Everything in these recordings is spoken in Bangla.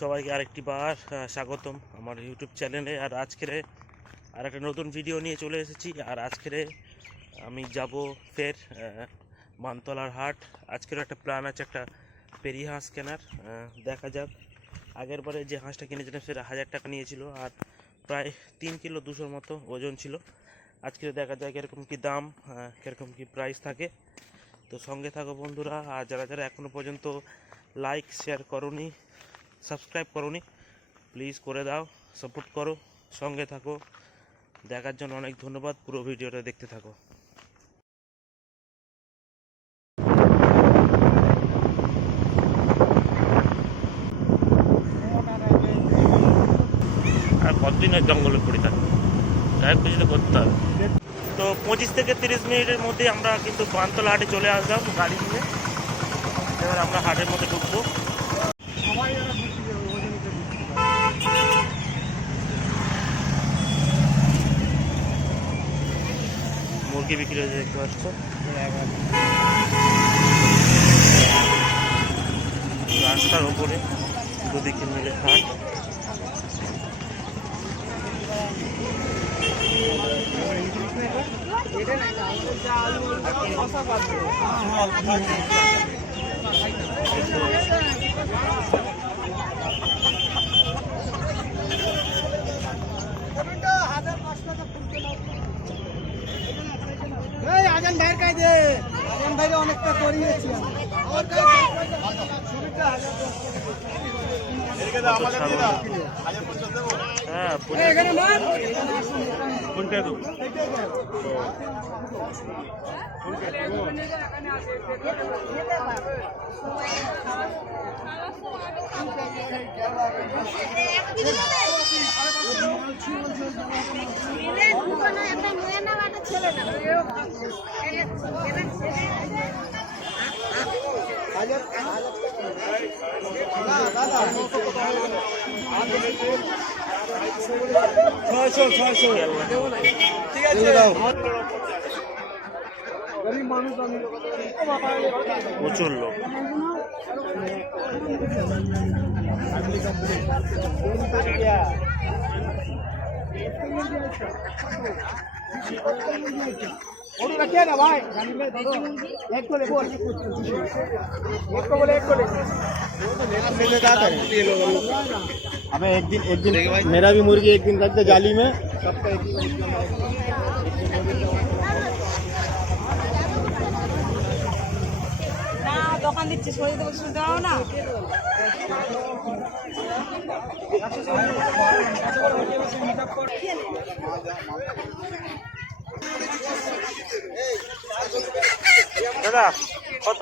সবাইকে আরেকটি বার স্বাগতম আমার ইউটিউব চ্যানেলে আর আজকের আর একটা নতুন ভিডিও নিয়ে চলে এসেছি। আর আজকের আমি যাব ফের মানতলার হাট। আজকের একটা প্ল্যান আছে, একটা পেরি হাঁস কেনার। দেখা যাক। আগের বারে যে হাঁসটা কিনেছিলাম, সেটা হাজার টাকা নিয়েছিল। আর প্রায় তিন কিলো দুশোর মতো ওজন ছিল। আজকে দেখা যায় এরকম কি দাম কীরকম কি প্রাইস থাকে। তো সঙ্গে থাকো বন্ধুরা, আর যারা যারা এখনও পর্যন্ত লাইক শেয়ার করনি সাবস্ক্রাইব করনি প্লিজ করে দাও সাপোর্ট করো, সঙ্গে থাকো। দেখার জন্য অনেক ধন্যবাদ, পুরো ভিডিওটা দেখতে থাকো। আর কতদিন জঙ্গলে পড়ে থাকবে সাহেব কিছু তো করতে হবে। তো পঁচিশ থেকে তিরিশ মিনিটের মধ্যে আমরা কিন্তু বানতলা হাটে চলে আসলাম গাড়ি নিয়ে। এবার আমরা হাটের মধ্যে ঢুকবো। মুরগি বিক্রি হয়েছে, দেখতে পাচ্ছ? রাস্তার ওপরে দুদিকে মিলে হাট। আজান ভাইয়ের কাছে দে। আজান অনেকটা করিয়েছি। হ্যাঁ ఉంటుంది দাদা ছয়শো ছয়শো ঠিক আছে গরিব মানুষ আমি ও বাবা প্রচুর লোক और रखिए ना भाई एक को ले बोल एक को बोले एक को ले मिले क्या करें हमें एक दिन एक दिन मेरा भी मुर्गी एक दिन रख दे जाली में सबका एक ही না দোকান দিচ্ছি সরিয়ে দেবো শুনতে পাবো না দাদা কত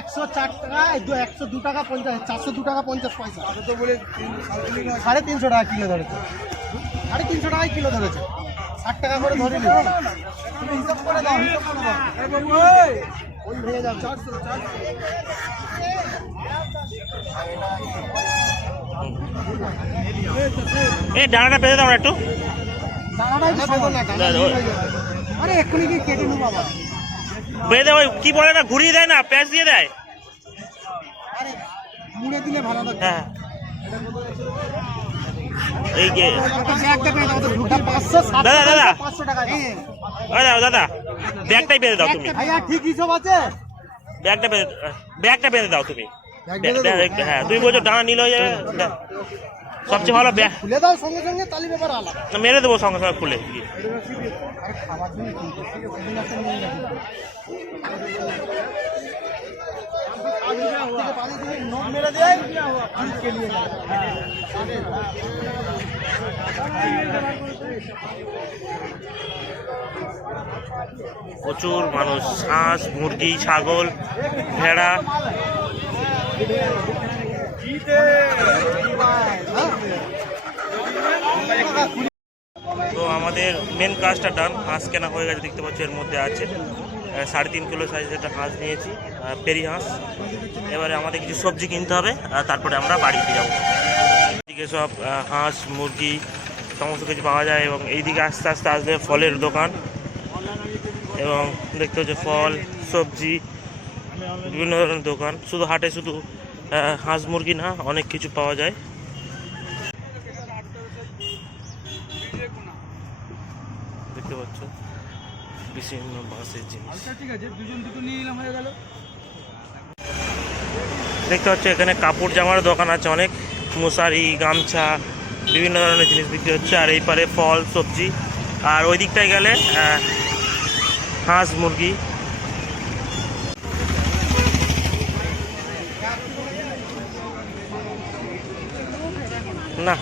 একশো চার টাকা দু একশো দু টাকা পঞ্চাশ চারশো দু টাকা পঞ্চাশ পয়সা। তো বলে সাড়ে তিনশো টাকা কিলো ধরেছে। সাড়ে তিনশো টাকায় কিলো ধরেছে। ষাট টাকা করে ধরে নিও হিসাব করে দাও হিসাব করে দাও। ওই ভেঙে যাবে চারশো এই ডানাটা পেতে দাও একটু। ওই- আরে এক্ষুনি কি কেটে নেব বাবা। বেঁধে দেয় ওই কি বলে না ঘুরিয়ে দেয় না প্যাঁচ দিয়ে দেয়? আরে মুড়ে দিলে ভালো লাগবে। হ্যাঁ। এই যে। দাদা, দাদা। দাও। দাদা ব্যাগটাই বেঁধে দাও তুমি। ঠিক হিসাব আছে? ব্যাগটা বেঁধে ব্যাগটা বেঁধে দাও তুমি। হ্যাঁ তুমি বলছো ডানা নিলে হয়ে যাবে। ব্যাগ। সবচেয়ে ভালো খুলে দাও সঙ্গে সঙ্গে তালি ব্যাপার আলাদা। মেরে দেবো সঙ্গে সঙ্গে খুলে। প্রচুর মানুষ হাঁস মুরগি ছাগল ভেড়া তো আমাদের মেন কাজটা ডান, হাঁস কেনা হয়ে গেছে, দেখতে পাচ্ছি এর মধ্যে আছে সাড়ে তিন কিলো সাইজের একটা হাঁস নিয়েছি পেরি হাঁস। এবারে আমাদের কিছু সবজি কিনতে হবে তারপরে আমরা বাড়িতে যাব। এদিকে সব হাঁস, মুরগি, সমস্ত কিছু পাওয়া যায়, এবং এইদিকে আস্তে আস্তে আসবে ফলের দোকান, এবং দেখতে হচ্ছে ফল, সবজি, বিভিন্ন ধরনের দোকান। শুধু হাটে শুধু হাঁস, মুরগি না, অনেক কিছু পাওয়া যায় দেখতে পাচ্ছ বিভিন্ন বাসের জিনিস। গেল। দেখতে পাচ্ছ এখানে কাপড় জামার দোকান আছে অনেক। মশারি গামছা বিভিন্ন ধরনের জিনিস বিক্রি হচ্ছে। আর এই পারে ফল সবজি। আর ওই দিকটায় গেলে হাঁস মুরগি। না